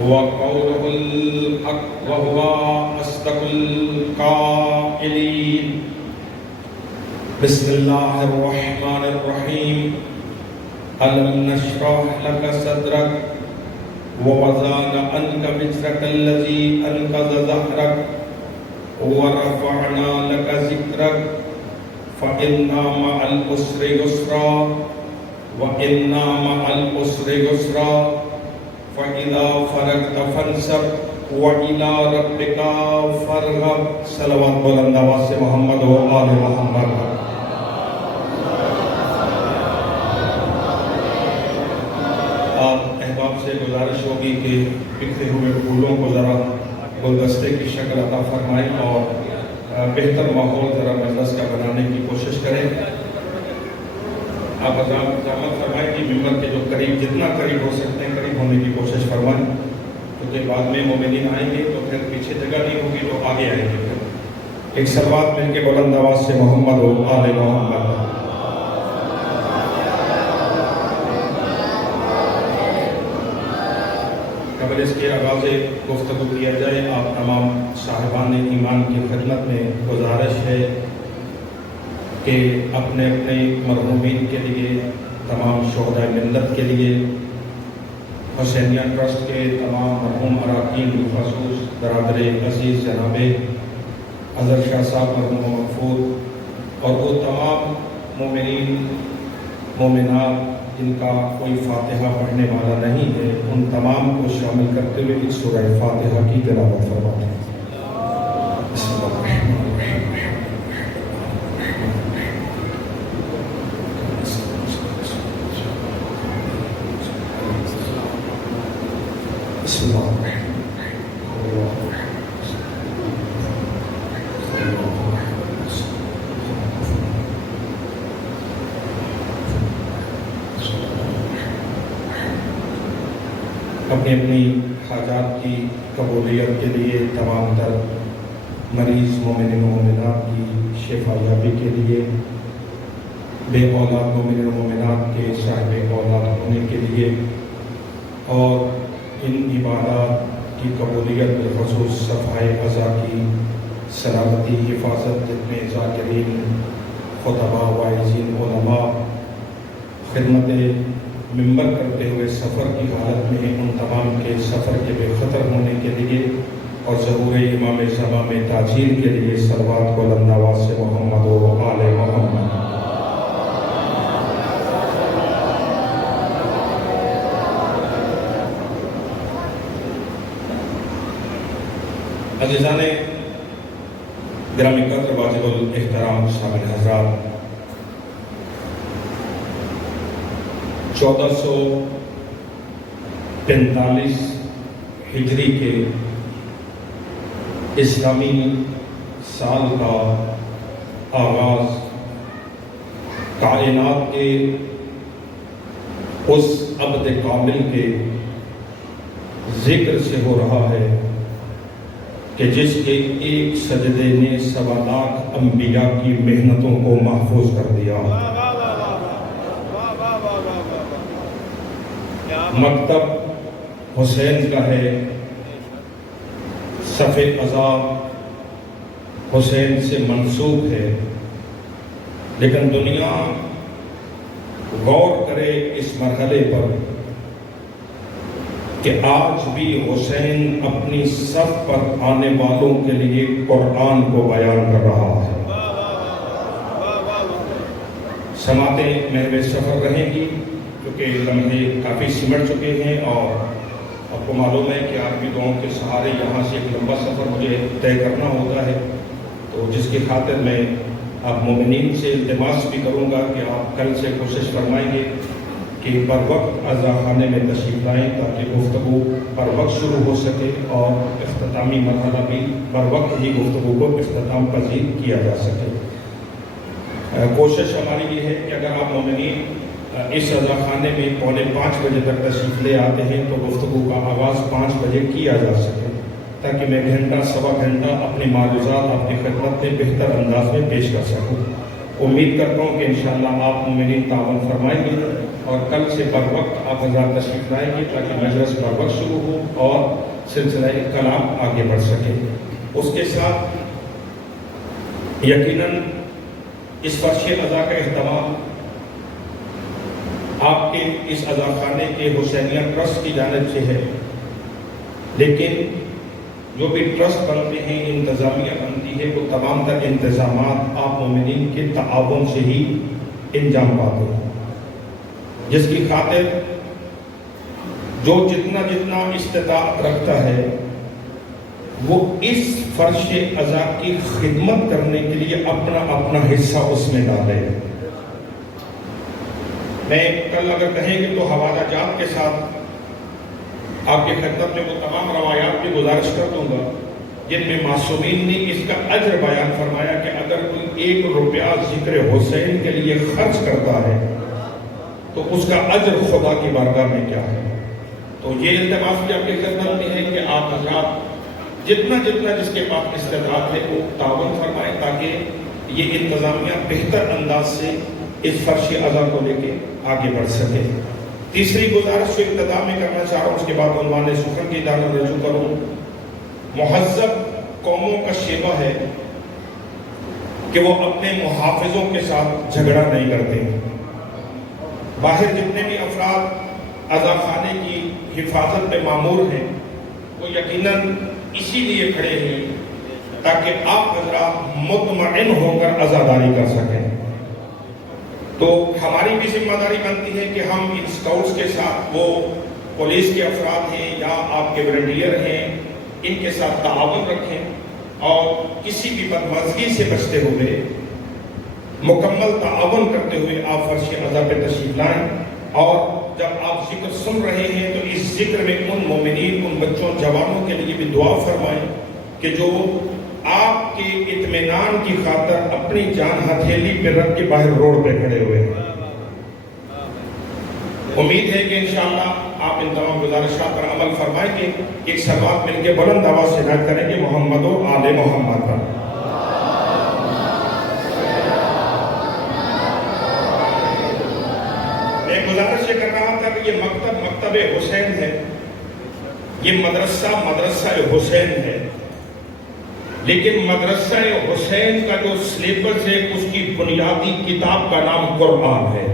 وقوله الحق وهو أصدق القائلين بسم الله الرحمن الرحيم ألم نشرح لك صدرك ووضعنا عنك وزرك الذي أنقض ظهرك ورفعنا لك ذكرك فإن مع العسر يسرا وإن مع العسر يسرا فإذا فرغت فانصب وإلى ربك فارغب. صلوات بلند آواز سے محمد و آل محمد. آپ احباب سے گزارش ہوگی کہ بکھرے ہوئے پھولوں کو ذرا گلدستے کی شکل عطا فرمائیں اور بہتر ماحول ذرا مجلس کا بنانے کی کوشش کریں. آپ حضرات فرمائیں کہ ممبر کے جو قریب جتنا قریب ہو سکتے ہیں قریب ہونے کی کوشش فرمائیں، کیونکہ بعد میں مومنین آئیں گے تو پھر پیچھے جگہ نہیں ہوگی تو آگے آئیں گے. پھر ایک صلوات مل کے بلند آواز سے محمد و آل محمد. قبل اس کے آغاز گفتگو کیا جائے، آپ تمام صاحبان ایمان کی خدمت میں گزارش ہے کہ اپنے اپنے مرحومین کے لیے، تمام شہداء ملت کے لیے، حسینیہ ٹرسٹ کے تمام مرحوم اراکین بالخصوص برادر عزیز جناب اظہر شاہ صاحب مرحوم مغفور اور وہ تمام مومنین مومنات جن کا کوئی فاتحہ پڑھنے والا نہیں ہے، ان تمام کو شامل کرتے ہوئے اس سورہ فاتحہ کی تلاوت فرماتے ہیں. بسم اللہ الرحمن الرحیم. بسم اللہ الرحمن اپنی اپنی حاجات کی قبولیت کے لیے، تمام تر مریض مومنین و مومنات کی شفا یابی کے لیے، بے اولاد مومنین و مومنات کے صاحب اولاد ہونے کے لیے، اور ان عبادات کی قبولیت بالخصوص صفحۂ اعضاء کی سلامتی حفاظت، جتنے ذاکرین خطباء واعظین علماء خدمت ممبر کرتے ہوئے سفر کی حالت میں ان تمام کے سفر کے بے خطر ہونے کے لیے اور ظہور امام زمان میں تاجیل کے لیے صلوات بلند آواز سے محمد و آل محمد. عزیزان گرامی قدر واجب الاحترام سامعین حضرات، 1445 ہجری کے اسلامی سال کا آغاز کائنات کے اس عبد کامل کے ذکر سے ہو رہا ہے کہ جس کے ایک سجدے نے 1.25 لاکھ انبیاء کی محنتوں کو محفوظ کر دیا. مکتب حسین کا ہے، صف اعضاء حسین سے منسوب ہے، لیکن دنیا غور کرے اس مرحلے پر کہ آج بھی حسین اپنی صف پر آنے والوں کے لیے قرآن کو بیان کر رہا ہے. سماعتیں محو سفر رہیں گی کیونکہ لمحے کافی سمٹ چکے ہیں، اور آپ کو معلوم ہے کہ آپ بھی دعاؤں کے سہارے یہاں سے ایک لمبا سفر مجھے طے کرنا ہوتا ہے، تو جس کی خاطر میں آپ مومنین سے التماس بھی کروں گا کہ آپ کل سے کوشش فرمائیں گے کہ بر وقت عزا خانے میں تشریف لائیں تاکہ گفتگو بر وقت شروع ہو سکے اور اختتامی مرحلہ بھی بر وقت ہی گفتگو کو اختتام پذیر کیا جا سکے. کوشش ہماری یہ ہے کہ اگر آپ مومنین اس عزا خانے میں 4:45 بجے تک تشریف لے آتے ہیں تو گفتگو کا آغاز 5 بجے کیا جا سکے، تاکہ میں گھنٹہ سوا گھنٹہ اپنی معلومات آپ کی خدمت میں بہتر انداز میں پیش کر سکوں. امید کرتا ہوں کہ انشاءاللہ آپ مومنین تعاون فرمائیں گے اور کل سے بر وقت آپ حضرات تشریف لائیں گے تاکہ مجلس بر وقت شروع ہو اور سلسلہ کلام آگے بڑھ سکے۔ اس کے ساتھ یقیناً اس فرش عزا کا اہتمام آپ کے اس عزا خانے کے حسینیہ ٹرسٹ کی جانب سے ہے، لیکن جو بھی ٹرسٹ بنتے ہیں، انتظامیہ بنتی ہے، وہ تمام تر انتظامات آپ مومنین کے تعاون سے ہی انجام پاتے ہیں، جس کی خاطر جو جتنا استطاعت رکھتا ہے وہ اس فرش عزا کی خدمت کرنے کے لیے اپنا حصہ اس میں ڈالے۔ میں کل اگر کہیں گے تو حوالہ جات کے ساتھ آپ کے خدمت میں وہ تمام روایات کی گزارش کر دوں گا جن میں معصومین نے اس کا اجر بیان فرمایا کہ اگر کوئی 1 روپیہ ذکر حسین کے لیے خرچ کرتا ہے تو اس کا اجر خدا کی بارگاہ میں کیا ہے۔ تو یہ التماس بھی آپ کی خدمت میں ہے کہ آپ حضرات جتنا جس کے پاس استطاعت ہے وہ تعاون فرمائیں تاکہ یہ انتظامیہ بہتر انداز سے اس فرش عزا کو لے کے آگے بڑھ سکے۔ تیسری گزارش جو ابتدا میں کرنا چاہ رہا ہوں، اس کے بعد عنوان سخن کی جانب رجوع کروں۔ مہذب قوموں کا شیوا ہے کہ وہ اپنے محافظوں کے ساتھ جھگڑا نہیں کرتے۔ باہر جتنے بھی افراد عزا خانے کی حفاظت میں مامور ہیں وہ یقیناً اسی لیے کھڑے ہیں تاکہ آپ حضرات مطمئن ہو کر عزاداری کر سکیں۔ تو ہماری بھی ذمہ داری بنتی ہے کہ ہم ان سکاؤٹس کے ساتھ، وہ پولیس کے افراد ہیں یا آپ کے والنٹیئر ہیں، ان کے ساتھ تعاون رکھیں اور کسی بھی بدمزگی سے بچتے ہوئے مکمل تعاون کرتے ہوئے آپ فرش عزا پہ تشریف لائیں۔ اور جب آپ ذکر سن رہے ہیں تو اس ذکر میں ان مومنین، ان بچوں جوانوں کے لیے بھی دعا فرمائیں کہ جو آپ کے اطمینان کی خاطر اپنی جان ہتھیلی پہ رکھ کے باہر روڈ پہ کھڑے ہوئے ہیں۔ امید ہے کہ انشاءاللہ آپ ان تمام گزارشات پر عمل فرمائیں گے۔ ایک صلوات مل کے بلند آواز سے نعت کریں گے محمد و آل محمد پر۔ میں گزارش یہ کر رہا تھا کہ یہ مکتب حسین ہے، یہ مدرسہ حسین ہے، لیکن مدرسہ حسین کا جو سلیبس ہے اس کی بنیادی کتاب کا نام قرآن ہے۔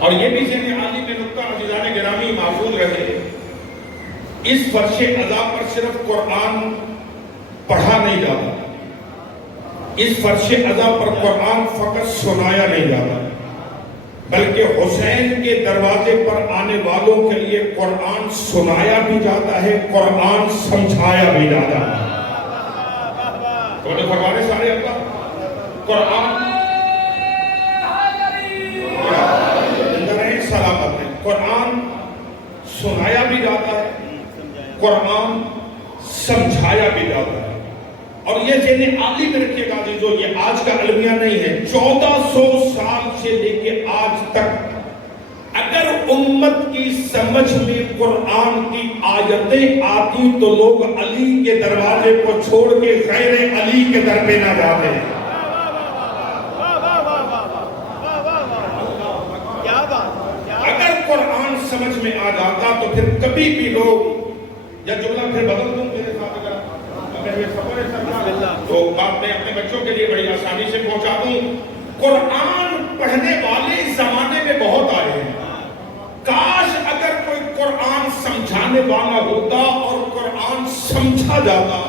اور یہ بھی ذہن عالی میں نکتہ عزیزان گرامی محفوظ رہے، اس فرش عزا پر صرف قرآن پڑھا نہیں جاتا، اس فرش عزا پر قرآن فقط سنایا نہیں جاتا، بلکہ حسین کے دروازے پر آنے والوں کے لیے قرآن سنایا بھی جاتا ہے، قرآن سمجھایا بھی جاتا ہے۔ تو فرمانے سارے اللہ قرآن سلامت ہے، قرآن سنایا بھی جاتا ہے، قرآن سمجھایا بھی جاتا ہے۔ اور یہ ذہن عالی میں رکھیے گا عزیزو، یہ آج کا المیہ نہیں ہے، 1400 سال سے لے کے آج تک اگر امت کی سمجھ میں قرآن کی آیتیں آتی تو لوگ علی کے دروازے کو چھوڑ کے غیر علی کے در پہ نہ جاتے ہیں۔ اگر قرآن سمجھ میں آ جاتا تو پھر کبھی بھی لوگ، یا جملہ پھر بدل دوں میرے ساتھ اگر تو بات میں اپنے بچوں کے لیے بڑی آسانی سے پہنچا دوں، قرآن پڑھنے والے زمانے میں بہت آئے ہیں، کاش اگر کوئی قرآن سمجھانے والا ہوتا اور قرآن سمجھا جاتا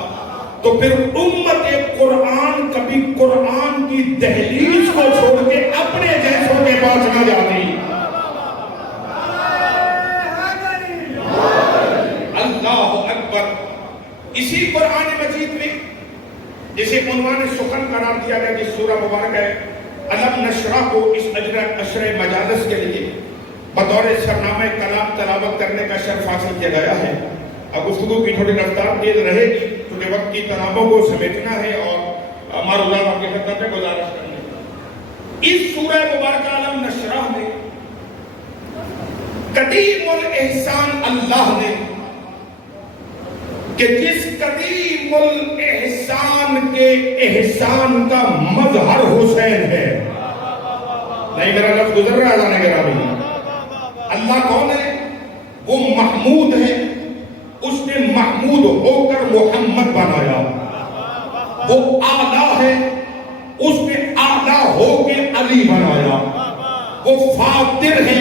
تو پھر امت قرآن کبھی قرآن کی دہلیز کو چھوڑ کے اپنے جیسوں کے پاس نہ جاتی۔ اللہ اکبر۔ اسی قرآن مجید میں جسے عنوان سخن قرار دیا گیا جس سورہ مبارک ہے علم نشرح کو اس عشر مجالس کے لیے بطور سرنامہ کلام تلاوت کرنے کا شرف حاصل کیا گیا ہے۔ اب گفتگو کی تھوڑی رفتار تیز رہے گی کیونکہ وقت کی تنابوں کو سمیٹنا ہے اور معروضات آپ کی خدمت میں گزارش کرنی ہے۔ اس سورہ مبارکہ علم نشرح میں قدیم الاحسان اللہ نے کہ جس قدیم الاحسان انسان کے احسان کا مظہر حسین ہے. نہیں میرا لفظ گزر رہا ہے جانے گرامی. اللہ کون ہے؟ وہ محمود ہے. اس نے محمود ہو کر محمد بنایا. وہ اعلیٰ ہے. اس نے اعلیٰ ہو کے علی بنایا. وہ فاطر ہے.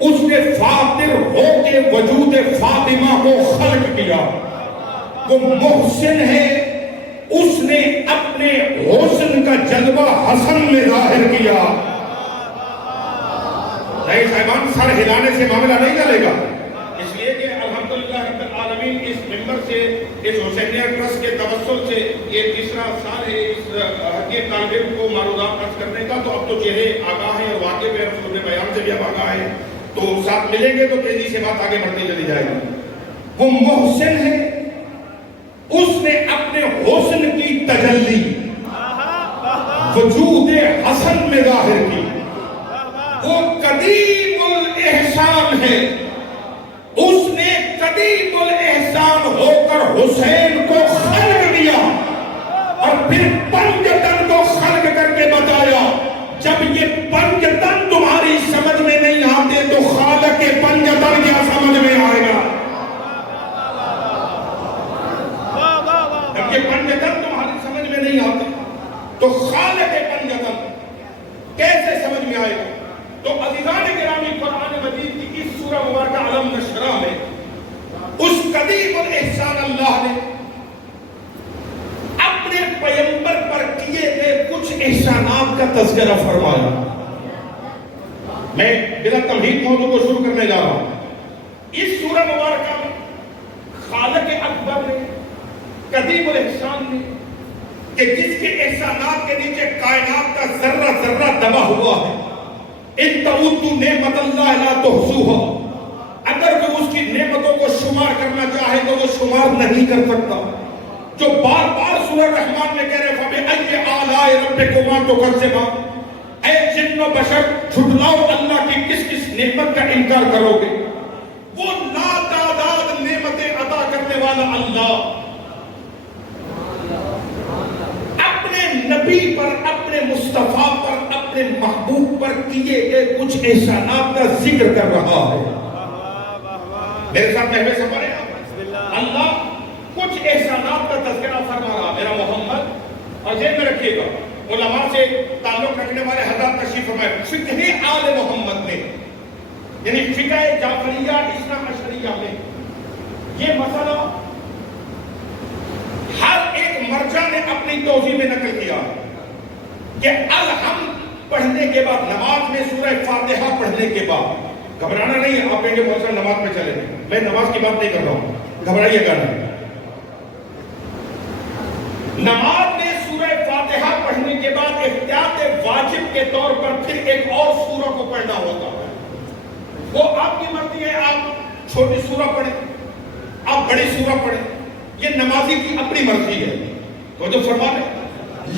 اس نے فاطر ہو کے وجود فاطمہ کو خلق کیا. وہ محسن ہے. اس نے اپنے حسن کا جلوہ حسن میں ظاہر کیا. نہیں صاحبان سر ہلانے سے معاملہ نہیں چلے گا. اس لیے کہ الحمدللہ رب العالمین اس ممبر سے اس حسینیہ ٹرسٹ کے توسل سے یہ تیسرا سال ہے اس حقیقی طالب علم کو معروضات پیش کرنے کا. تو اب تو چہرے آگاہ ہیں اور واقع پہ رسول بیان سے بھی اب آگاہ ہے. تو ساتھ ملیں گے تو تیزی سے بات آگے بڑھتی چلی جائے گی. وہ محسن ہے. اس نے اپنے حسن کی تجلی وجود حسن میں ظاہر کی. وہ قدیم الاحسان ہے. اس نے قدیم الاحسان ہو کر حسین کو خلق دیا اور پھر پنجتن کو خلق کر کے بتایا جب یہ پنجتن تمہاری سمجھ میں نہیں آتے تو خالق پنجتن کیا سمجھ میں آئے گا. جب یہ پنجتن تمہاری سمجھ میں نہیں آتے تو خالق پنجتن کیسے سمجھ میں آئے گا. تو عزیزان گرامی قرآن مجید کی اس سورہ مبارکہ علم نشرہ میں اس قدیم الاحسان اللہ نے اپنے پیغمبر پر کیے گئے کچھ احسانات کا تذکرہ فرمایا. میں بلا تمہید موضوع کو شروع کرنے جا رہا ہوں. اس سورہ مبارکہ میں خالق اکبر نے قدیم الاحسان نے کہ جس کے احسانات کے نیچے کائنات کا ذرہ ذرہ دبا ہوا ہے. ان تعدوا نعمت اللہ لا تحصوها. اگر کوئی اس کی نعمتوں کو شمار کرنا چاہے تو وہ شمار نہیں کر سکتا. جو بار بار سورہ رحمان میں کہہ رہے فَبِأَيِّ آلَاءِ رَبِّكُمَا تُكَذِّبَانِ. اے جن و بشر جھٹلاؤ اللہ کی کس کس نعمت کا انکار کرو گے. وہ ناتعداد نعمتیں عطا کرنے والا اللہ نبی پر اپنے مصطفیٰ پر اپنے محبوب پر کیے گئے کچھ احسانات کا ذکر کر رہا ہے. میرے ساتھ محو سفر ہے. اللہ کچھ احسانات کا تذکرہ فرما رہا. میرا محمد اور ذہن میں رکھیے گا علماء سے تعلق رکھنے والے حضرات تشریف فرمائے. فقہ آل محمد میں یعنی فقہ جعفریہ اثنا عشریہ میں یہ مسئلہ ہر ایک مرجع نے اپنی توضیح میں نقل کیا کہ الحمد پڑھنے کے بعد نماز میں سورہ فاتحہ پڑھنے کے بعد گھبرانا نہیں ہے. آپ کہیں گے بہت سارے نماز میں چلے میں نماز کی بات نہیں کر رہا ہوں. گھبرائیے گا نہیں. نماز میں سورہ فاتحہ پڑھنے کے بعد احتیاط واجب کے طور پر پھر ایک اور سورہ کو پڑھنا ہوتا ہے. وہ آپ کی مرضی ہے. آپ چھوٹی سورہ پڑھیں آپ بڑی سورہ پڑھیں. یہ نمازی کی اپنی مرضی ہے. تو جو فرما رہے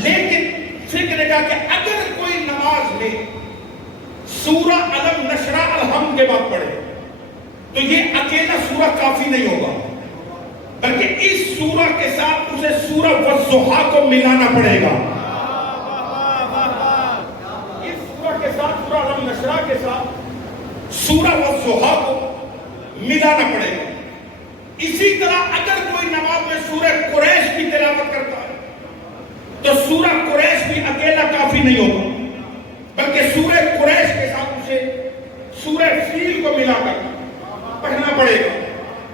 لیکن فکر نے کہا کہ اگر کوئی نماز میں سورہ علم نشرہ الحمد کے بعد پڑھے تو یہ اکیلا سورہ کافی نہیں ہوگا بلکہ اس سورہ کے ساتھ اسے سورہ والضحیٰ کو ملانا پڑے گا. اس سورہ کے ساتھ سورہ علم نشرہ کے ساتھ سورہ والضحیٰ کو ملانا پڑے گا. اسی طرح اگر کوئی نماز میں سورہ قریش کی تلاوت کرتا ہے تو سورہ قریش بھی اکیلا کافی نہیں ہوگا بلکہ سورہ قریش کے ساتھ اسے سورہ فیل کو ملا کر پڑھنا پڑے گا.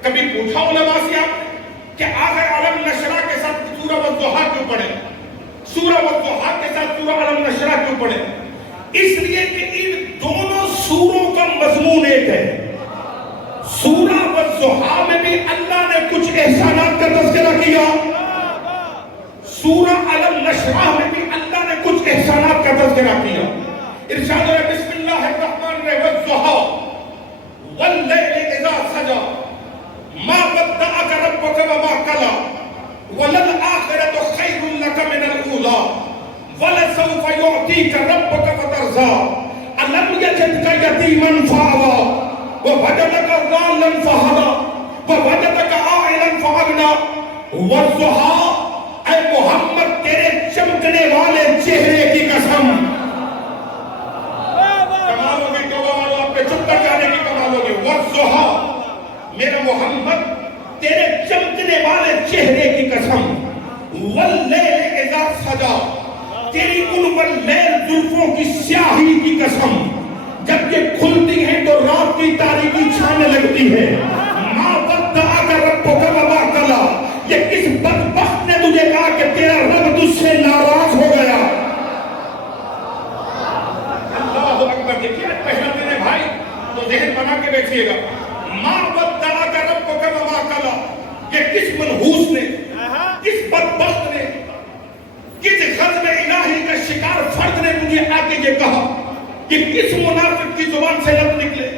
کبھی پوچھا علماء سے آپ کہ آخر علم نشرہ کے ساتھ سورہ والضحیٰ کیوں پڑھیں سورہ والضحیٰ کے ساتھ سورہ علم نشرہ کیوں پڑھیں؟ اس لیے کہ ان دونوں سوروں کا مضمون ایک ہے. سورہ والضحیٰ میں بھی اللہ نے کچھ احسانات کا تذکرہ کیا. سورہ علم نشرہ میں بھی اللہ نے کچھ احسانات کا تذکرہ کیا. ارشاد ہے بسم اللہ الرحمن الرحیم والضحیٰ واللیل اذا سجا ما ودعک ربک وما قلی وللآخرۃ خیر لک من الاولی ولسوف یعطیک ربک فترضی الم یجدک یتیما فآوی ووجدک ضالا فہدی ووجدک عائلا فأغنی والضحیٰ اے محمد تیرے چمکنے والے چہرے کی قسم. کمال ہوگی توبہ والو آپ پہ چپ کر جانے کی کمال ہوگی. والضحیٰ میرا محمد تیرے چمکنے والے چہرے کی قسم. واللیل اذا سجا تیری ان واللیل زلفوں کی سیاہی کی قسم. جب یہ کھلتی ہیں تو رات کی تاریکی چھانے لگتی ہے. ما ودعک ربک وما قلی یہ کس بدبخت نے تجھے کہا کہ تیرا رب تجھ سے ناراض ہو گیا. اللہ اکبر. دیکھیے پہلا دن ہے بھائی تو ذہن بنا کے بیٹھیے گا. ما ودعک ربک وما قلی یہ کس منحوس نے کس بدبخت نے کس غضب الہی کا شکار فرد نے مجھے آگے یہ کہا کہ کس منافق کی زبان سے لفظ نکلے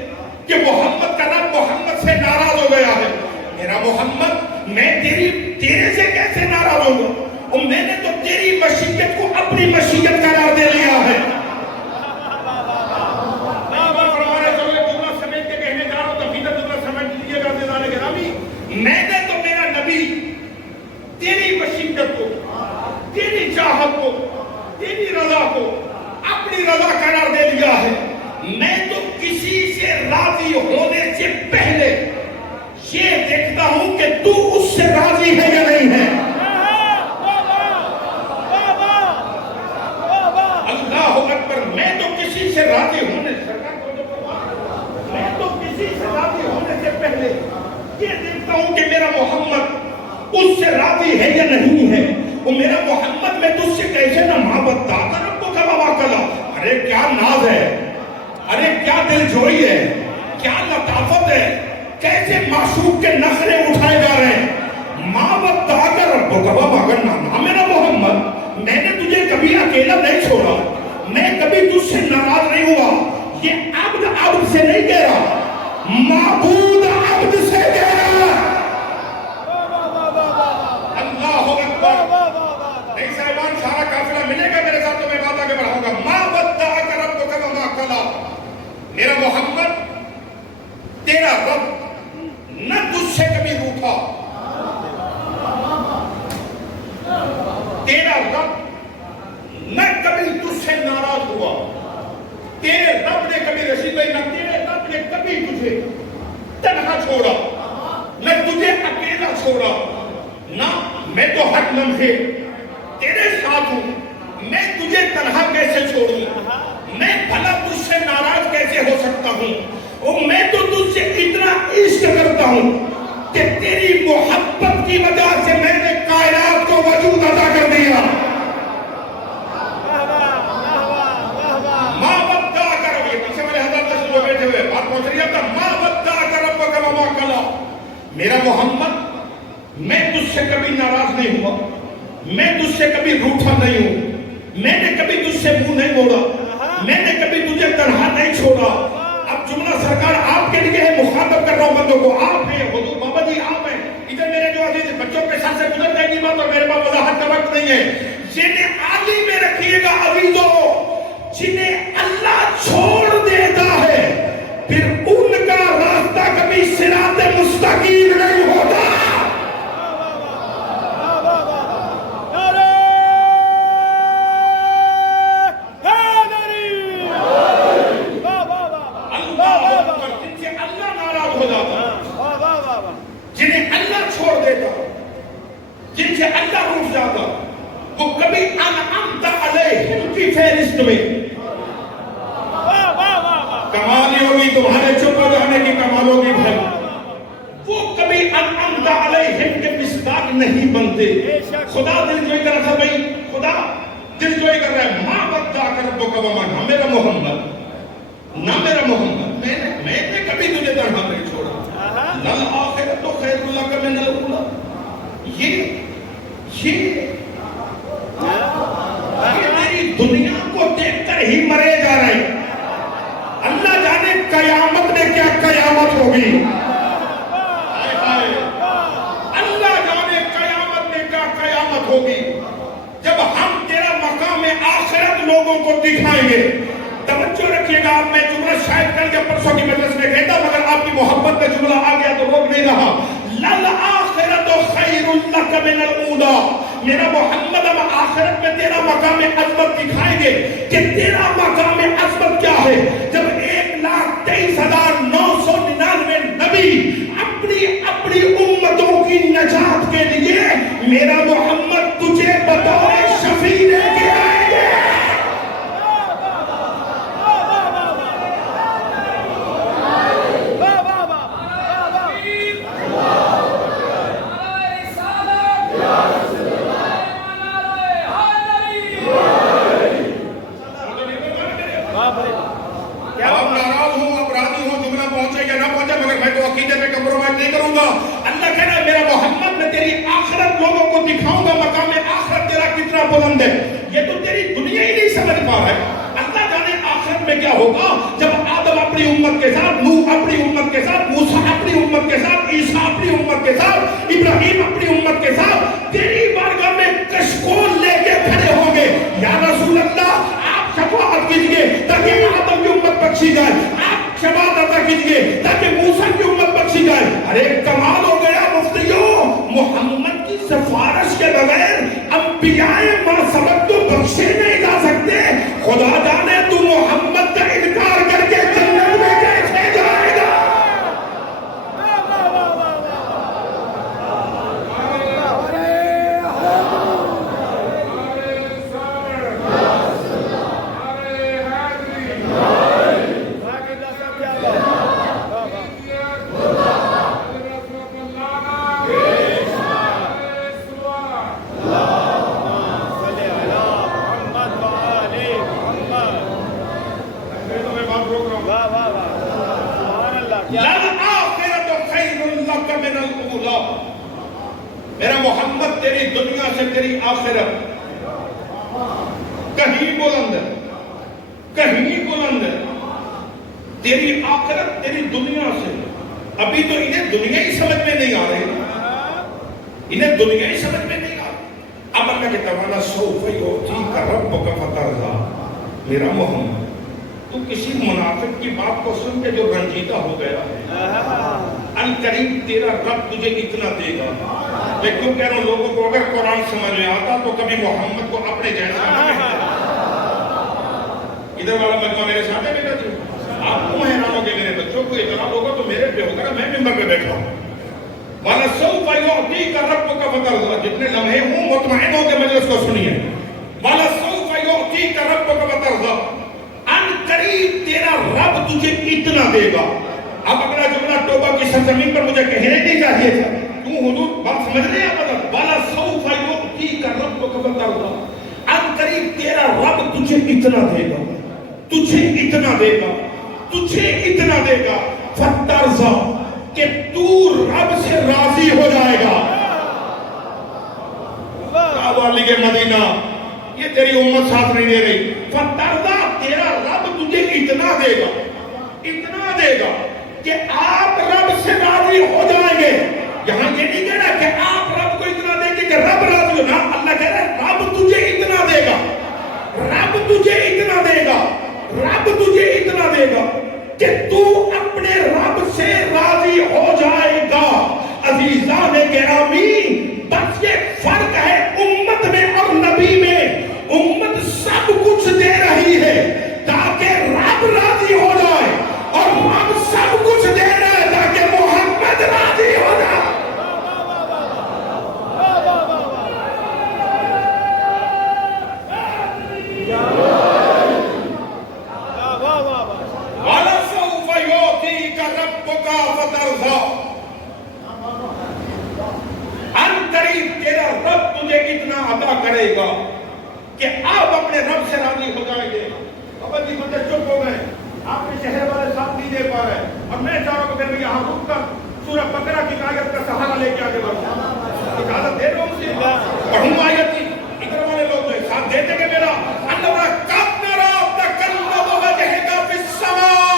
کہ محمد کا رب محمد سے ناراض ہو گیا ہے. میرا محمد میں تیرے سے کیسے ناراض ہوں گا؟ اور میں نے تو تیری مشیت کو اپنی مشیت قرار دے لیا ہے. میں نے تو میرا نبی تیری مشیت کو تیری چاہت کو تیری رضا کو اپنی رضا قرار دے لیا ہے. میں تو کسی سے راضی ہونے سے پہلے یہ دیکھتا ہوں کہ تو اس سے راضی ہے یا نہیں ہے. اللہ اکبر. میں تو کسی سے راضی ہونے سے پہلے یہ دیکھتا ہوں کہ میرا محمد اس سے راضی ہے یا نہیں ہے. وہ میرا محمد میں تجھ سے کیسے نہ محبت تھا رب کو کبا کلا. ارے کیا ناز ہے, ارے کیا دل جوئی ہے, کیا لطافت ہے, کیسے معشوق کے نخرے اٹھائے جا رہے ہیں. محبت تھا رب کو کبا کرنا. میرا محمد میں نے تجھے کبھی اکیلا نہیں چھوڑا, میں کبھی تجھ سے ناراض نہیں ہوا. یہ عبد عبد سے نہیں کہہ رہا, معبود عبد سے کہہ رہا. اللہ اکبر. نہیں صاحبان سارا قافلہ ملے گا میرے ساتھ تو میں بات آگے بڑھاؤں گا. ما ودعک ربک وما قلی. میرا محمد تیرا رب نہ تجھ سے کبھی روٹھا, تیرا رب نہ کبھی تجھ سے ناراض ہوا. تیرے رب نے کبھی رشید بھائی نہ تیرے رب نے کبھی تجھے تنہا چھوڑا, نہ تجھے اکیلا چھوڑا. نہ میں تو ہر لمحے تیرے ساتھ ہوں, میں تجھے تنہا کیسے چھوڑوں, میں بھلا تجھ سے ناراض کیسے ہو سکتا ہوں. اور میں تو تجھ سے اتنا عشق کرتا ہوں کہ تیری محبت کی وجہ سے میں نے کائنات کو وجود عطا کر دیا. ماں بدعا کر, پیچھے والے حضرت تشریف بیٹھے ہوئے بات پہنچ رہی ہے. ماں بدعا کر ربک وما قلی. میرا محمد میں تجھ سے کبھی ناراض نہیں ہوا, میں تجھ سے کبھی روٹھا نہیں ہوں, میں نے کبھی تجھ سے منہ نہیں موڑا, میں نے کبھی تجھے تنہا نہیں چھوڑا. اب جملہ سرکار آپ کے لیے ہے, مخاطب کر رہا ہوں بندوں کو. آپ ہیں حضور بابا جی, آپ ہیں ادھر میرے جو عزیز بچوں کے ساتھ سے گزر جائے گی بات, اور میرے پاس وضاحت کا وقت نہیں ہے. جنہیں عالی میں رکھیے گا عزیزوں, جنہیں اللہ چھوڑ دیتا ہے پھر ان کا راستہ کبھی صراط مستقیم نہیں ہوتا. جنہیں اللہ چھوڑ دیتا, جن سے اللہ روٹ جاتا, وہ کبھی انعمت علیہم کی فہرست میں. کمال ہوگی تمہارے چپ ہو جانے کی, کمال ہوگی بھائی. وہ کبھی انعمت علیہم کے مصداق نہیں بنتے. خدا دل جوئی کر رہا تھا بھائی, خدا دل جوئی کر رہا ہے. ماں ودعک ربک وما قلی. میرا محمد نہ میرا محمد میں نے کبھی تجھے تنہا نہیں چھوڑا. للآخرۃ خیر لک من الاولی. یہ تیری دنیا کو دیکھ کر ہی مرے جا رہے ہیں. اللہ جانے قیامت میں کیا قیامت ہوگی, اللہ جانے قیامت میں کیا قیامت ہوگی جب ہم تیرا مقام آخرت لوگوں کو دکھائیں گے. توجہ رکھیے گا. آپ میں جملہ شاید کر کے پرسوں کی مجلس میں کہتا, مگر آپ کی محبت میں جملہ آ گیا تو روک نہیں رہا. للآخرۃ خیر لک من الاولی. میرا محمد اب آخرت اپنی امتوں کی نجات کے لیے میرا محمد تجھے بطور شفیع لے کے آئیں گے. اللہ کہہ رہا ہے میرا محمد میں تیری آخرت لوگوں کو دکھاؤں گا. مقام آخرت تیرا کتنا بلند ہے. یہ تو تیری دنیا ہی نہیں سمجھ پا رہا ہے. اللہ جانے آخرت میں کیا ہوگا جب آدم اپنی امت کے ساتھ، نوح اپنی امت کے ساتھ، موسیٰ اپنی امت کے ساتھ، عیسیٰ اپنی امت کے ساتھ، ابراہیم اپنی امت کے ساتھ تیری بارگاہ میں کشکول لے کے کھڑے ہوں گے. یا رسول اللہ آپ شفاعت کیجئے تاکہ آدم کی امت بخشی جائے. آپ شفاعت عطا کیجئے تاکہ موسیٰ کی امت بخشی جائے. ارے کمال ہو گیا مفتیوں. محمد کی سفارش کے بغیر انبیاء ما سبق تو بخشے نہیں جا سکتے. خدا جانے تو محمد کا انکار کر کے جنت میں کیسے جائے گا. میرا محمد تیری دنیا سے تیری آخرت کہیں بلند ہے، کہیں بلند ہے. تیری آخرت تیری دنیا سے. ابھی تو انہیں دنیا ہی سمجھ میں نہیں آ رہی، انہیں دنیا ہی سمجھ میں نہیں آ رہی. اب اللہ کے توانا سوف یعطیک ربک فترضی. میرا محمد تو کسی منافق کی بات کو سن کے جو رنجیدہ ہو گیا ہے، ان قریب تیرا رب تجھے اتنا دے گا. میں کیوں کہہ رہا ہوں لوگوں کو اگر قرآن سمجھ میں آتا تو کبھی محمد کو اپنے جیسا نہ کہتے. ادھر والا مجمع میرے ساتھ ہے بیٹا جی. آپ کیوں حیران ہو گے میرے بچوں کو اتنا ہوگا تو میرے پہ ہوگا. میں ممبر پہ بیٹھا ہوں. وَلَسَوْفَ يُعْطِيكَ رَبُّكَ فَتَرْضَىٰ. جتنے لمحے ہوں مطمئن ہو کے مجلس کو سنیے. وَلَسَوْفَ يُعْطِيكَ رَبُّكَ فَتَرْضَىٰ. ان قریب تیرا رب تجھے اتنا دے گا. اب اگلا جملہ توبہ کی سرزمین پر مجھے کہنے نہیں چاہیے تھا. کیوں حضور بات سمجھ رہے ہیں؟ مطلب وَلَسَوْفَ يُعْطِيكَ رَبُّكَ فَتَرْضَىٰ. ان قریب تیرا رب تجھے اتنا دے گا، تجھے اتنا دے گا، تجھے اتنا دے گا. فَتَرْضَىٰ کہ تو رب سے راضی ہو جائے گا. والی کے مدینہ یہ تیری امت ساتھ نہیں دے رہی. فَتَرْضَىٰ تیرا رب تجھے اتنا دے گا، اتنا دے گا کہ آپ رب سے راضی ہو جائیں گے. یہاں یہ نہیں کہہ رہا کہ آپ رب کو اتنا دیں گے کہ رب راضی ہو. نا اللہ کہہ رہا ہے رب تجھے اتنا دے گا، رب تجھے اتنا دے گا، رب تجھے اتنا دے گا کہ تو اپنے رب سے راضی ہو جائے گا. عزیزان گرامی بس یہ فرق ہے امت میں اور نبی میں. امت سب کچھ دے رہی ہے تاکہ رب راضی ہو جائے، اور رب سب کچھ دے رہا ہے تاکہ محمد راضی ہو جائے. وَلَسَوْفَ يُعْطِيكَ رَبُّكَ فَتَرْضَىٰ. ان قریب تیرا رب تجھے اتنا عطا کرے گا کہ آپ اپنے رب سے راضی ہو جائیں گے. اب جی بندے چپ ہو گئے، آپ کے شہر والے ساتھ نہیں دے پا رہے، اور میں چاہوں کہ پھر یہاں رک کر سورہ بقرہ کی آیت کا سہارا لے کے آگے بڑھوں. اجازت دے رہا ہوں مجھے پڑھوں آیت کی. ادھر والے لوگ جو ساتھ دیتے کہ میرا اللہ قد نرى تقلب وجهك في السماء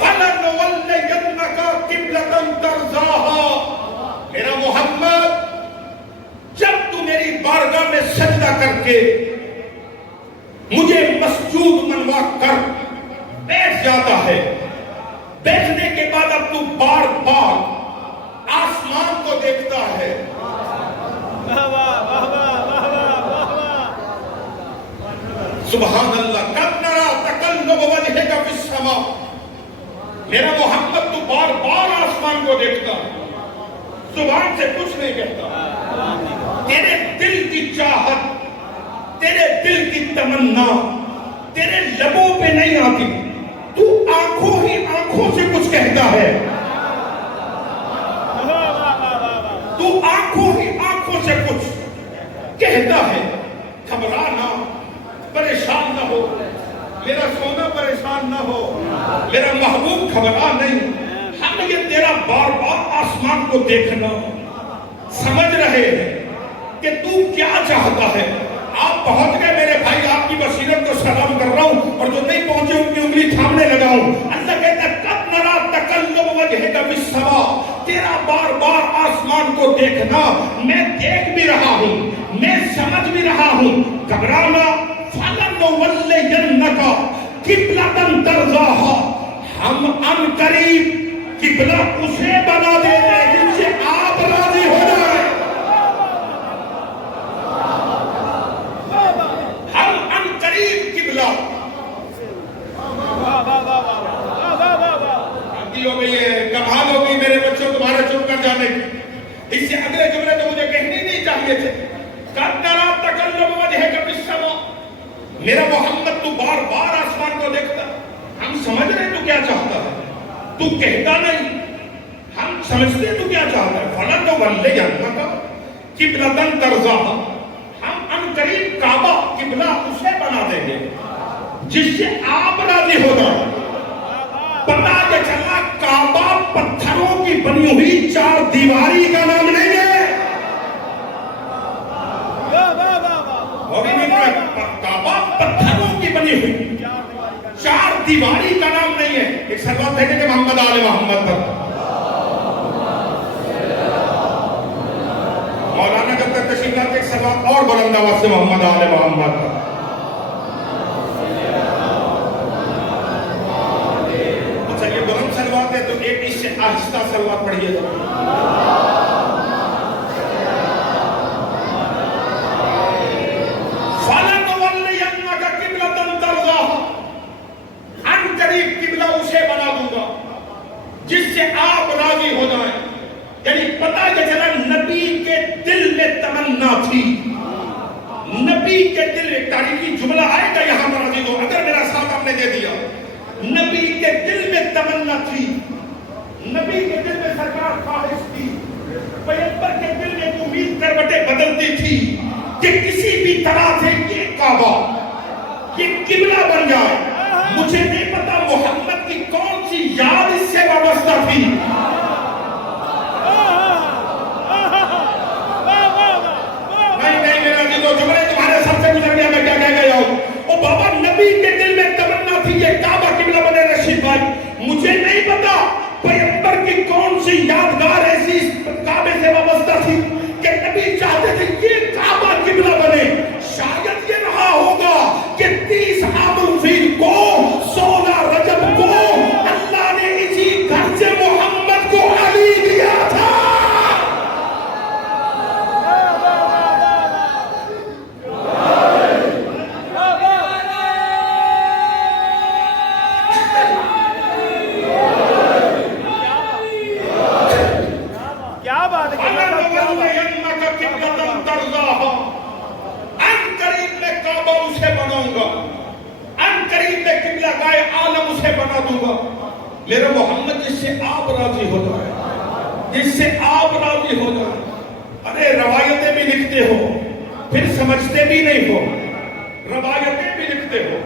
فلنولينك قبلة ترضاها. میرا محمد جب تو میری بارگاہ میں سجدہ کر کے مجھے مسجود منوا کر بیٹھ جاتا ہے، بیٹھنے کے بعد اب تو بار بار آسمان کو دیکھتا ہے. سبحان اللہ. قد نرى تقلب وجهك في السماء. میرا محمد تو بار بار آسمان کو دیکھتا ہے، زبان سے کچھ نہیں کہتا، تیرے دل کی چاہت، تیرے دل کی تمنا تیرے لبوں پہ نہیں آتی، تو آنکھوں ہی آنکھوں سے کچھ کہتا ہے، تو آنکھوں ہی آنکھوں سے کچھ کہتا ہے۔ گھبرانا، پریشان نہ ہو، میرا سونا پریشان نہ ہو، میرا محبوب گھبرا نہیں، ہم یہ تیرا بار بار آسمان کو دیکھنا سمجھ رہے ہیں کہ تو کیا چاہتا ہے۔ آپ پہنچ گئے میرے بھائی، آپ کی بصیرت کو سلام کر رہا ہوں، اور جو نہیں پہنچے ان کی انگلی تھامنے لگا ہوں۔ اللہ کہتا ہے قد نرا تقلب وجہک فی السماء، تیرا بار بار آسمان کو دیکھنا میں دیکھ بھی رہا ہوں، میں سمجھ بھی رہا ہوں۔ گھبرانا، فَلَنُوَلِّيَنَّكَ قِبْلَةً تَرْضَاهَا، ہم ان قریب قبلہ اسے بنا دیں گے جن سے آپ راضی ہو جائیں۔ ہم ان قریب قبلہ، شادی ہو گئی ہے، کمال ہو گئی میرے بچوں تمہارے چپ کر جانے کی، اس سے اگلے جملے تو مجھے کہنے نہیں چاہیے تھے۔ قد نرا تقلب وجہک فی السماء، میرا محمد تو بار بار آسمان کو دیکھتا، ہم سمجھ رہے تو کیا چاہتا ہے، تو کہتا نہیں، ہم سمجھتے تو کیا چاہتا ہے۔ فَلَنُوَلِّيَنَّكَ قِبْلَةً تَرْضَاهَا، ہم ان قریب کعبہ قبلہ اسے بنا دیں گے جس سے آپ راضی ہو جائیں۔ پتہ یہ چلا کعبہ پتھروں کی بنی ہوئی چار دیواری کا نام نہیں ہے، کعبہ پتھروں کی بنی ہوئی چار دیواری کا نام نہیں ہے۔ ایک سلوات بھیجیں گے محمد آل محمد پر۔ مولانا جب تک تشریف لاتے ایک سلوات اور بلند آواز سے محمد آل محمد پر۔ اچھا یہ بلند سلوات ہے تو ایک اس سے آہستہ سلوات پڑھیے گا۔ اسے بنا دوں گا جس سے آپ راضی ہو جائیں۔ یعنی پتہ کہ چلا نبی کے دل میں تمنا تھی، نبی کے دل میں، تاریخی جملہ آئے گا یہاں پر عزیزوں اگر میرا ساتھ آپ نے دے دیا، نبی کے دل میں تمنا تھی، نبی کے دل میں سرکار خواہش تھی، پیغمبر کے دل میں امید کروٹیں بدلتی تھی کہ کسی بھی طرح سے یہ کعبہ، یہ قبلہ بن جائے۔ مجھے نہیں پتا محمد کی کون سی یاد اس سے وابستہ تھی، نہیں میرا دل و جملے تمہارے سب سے گزر گیا، میں کیا کہہ گیا ہوں۔ او بابا نبی کے دل میں تمنا تھی یہ کعبہ قبلہ بنے رشید بھائی، مجھے نہیں پتا پیغمبر کی کون سی یادگار ایسی کعبے سے وابستہ تھی کہ نبی چاہتے تھے یہ کعبہ قبلہ بنے۔ شاید یہ رہا ہوگا کہ 30 عام الفیل کو 16 رجب کو اللہ نے اسی گھر سے محمد کو علی دیا تھا۔ میرا محمد جس سے آپ راضی ہو جائے، جس سے آپ راضی ہو جائے۔ ارے روایتیں بھی لکھتے ہو پھر سمجھتے بھی نہیں ہو، روایتیں بھی لکھتے ہو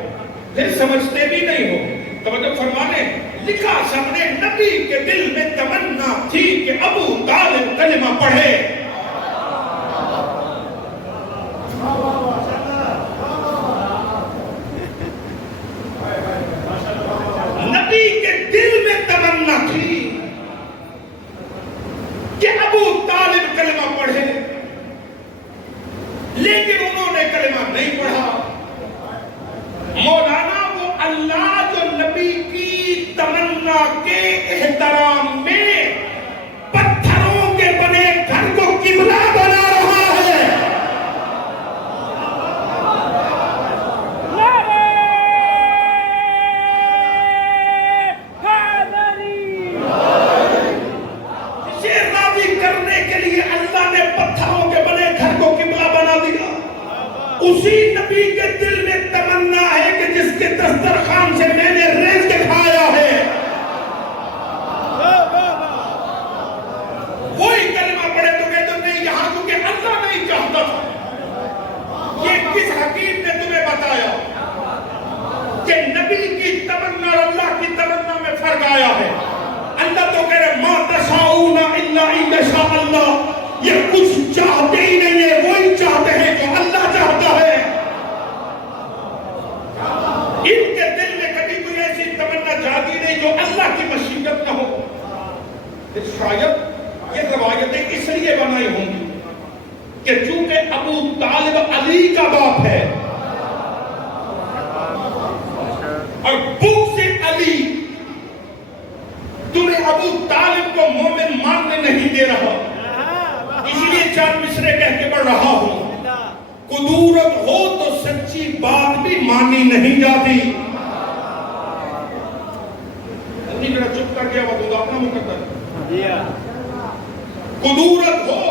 پھر سمجھتے بھی نہیں ہو۔ توجہ فرمانے، لکھا سب نے نبی کے دل میں تمنا تھی کہ ابو طالب کلمہ پڑھے۔ نبی کے دل میں تمنا تھی کہ ابو طالب کلمہ پڑھے، لیکن انہوں نے کلمہ نہیں پڑھا۔ مولانا وہ اللہ جو نبی کی تمنا کے احترام میں پتھروں کے بنے گھر کو قبلہ بنا رہا ہے۔ لیے اللہ نے پتھروں کے بنے گھر کو قبلہ بنا دیا. اسی نبی کے دل میں تمنا ہے کہ جس کے دسترخوان سے میں نے رزق کھایا ہے وہی کلمہ پڑھے تو کہتے تو نہیں یہاں کیونکہ اللہ نہیں چاہتا تھا. یہ کس حکیم نے تمہیں بتایا کہ نبی کی تمنا اور اللہ کی تمنا میں فرق آیا ہے؟ اللہ تو کہہ رہے ما تشاؤون الا ان یشاء اللہ. یہ کچھ چاہتے ہی نہیں ہے، وہی چاہتے ہیں جو اللہ چاہتا ہے. ان کے دل میں کبھی کوئی ایسی تمنا جاتی نہیں جو اللہ کی مشیت نہ ہو. شاید یہ روایتیں اس لیے بنائی ہوں گی کہ چونکہ ابو طالب علی کا باپ ہے اور بغض سے علی تمہیں ابو طالب کو مومن ماننے نہیں دے رہا، اسی لیے چار مصرے کہہ کے پڑھ رہا ہوں. قدورت ہو تو سچی بات بھی مانی نہیں جاتی. چپ کر گیا وہ اپنا مقدر. قدورت ہو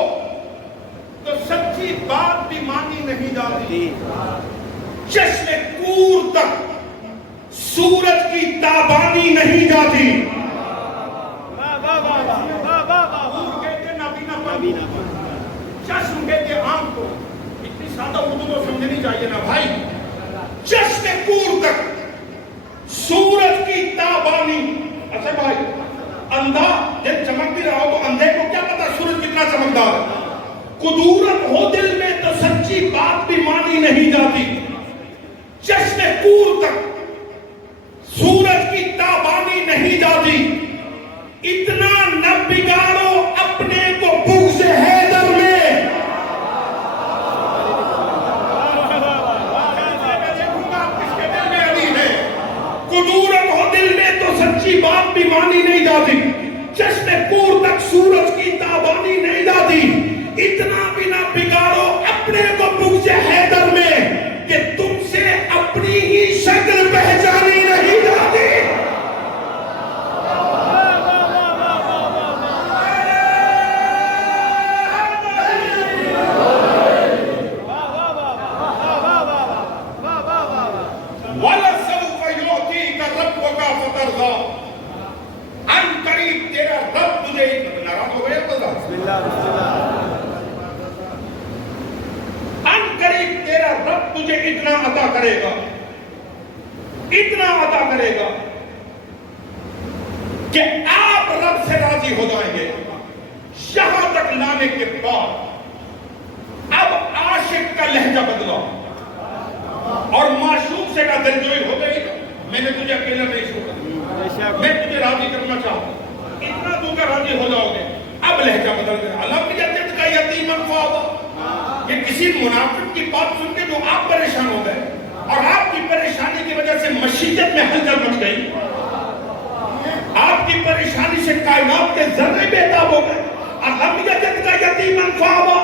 تو سچی بات بھی مانی نہیں جاتی. چشم کور تک سورج کی تابانی نہیں جاتی. چشم کہتے آنکھ کو، اتنی سادہ اردو تو سمجھنی چاہیے نا بھائی. چشم کور تک سورج کی تابانی. اچھا بھائی اندھا جب چمک بھی رہا ہو تو اندھے کو کیا پتا سورج کتنا چمکدار ہے؟ قدورت ہو دل میں تو سچی بات بھی مانی نہیں جاتی. چشم کور تک سورج کی تابانی نہیں جاتی. اتنا نہ بگاڑو اپنے کو بغض حیدر میں. قدورت ہو دل میں تو سچی بات بھی مانی نہیں جاتی. چشم کور تک سورج کی تابانی نہیں جاتی. اتنا بھی نہ بگاڑو اپنے کو بغض حیدر میں کہ تم سے اپنی ہی شکل پہچانی نہیں جاتی. اتنا عطا کرے گا کہ آپ رب سے راضی ہو جائیں گے. یہاں تک لانے کے بعد اب عاشق کا لہجہ بدلا اور معشوق سے کا دلجوئی ہو گئی. میں نے تجھے اکیلا نہیں چھوڑا، میں تجھے راضی کرنا چاہتا ہوں، اتنا تو کر راضی ہو جاؤ گے. اب لہجہ بدل گیا. علم یجد کا یتیما فآویٰ. یہ کسی منافق کی بات سن کے جو آپ پریشان ہو گئے اور آپ کی پریشانی کی وجہ سے مشیت میں ہلچل مچ گئی، آپ کی پریشانی سے کائنات کے ذرے بےتاب ہو گئے. علم یجد کا یتیما فآویٰ.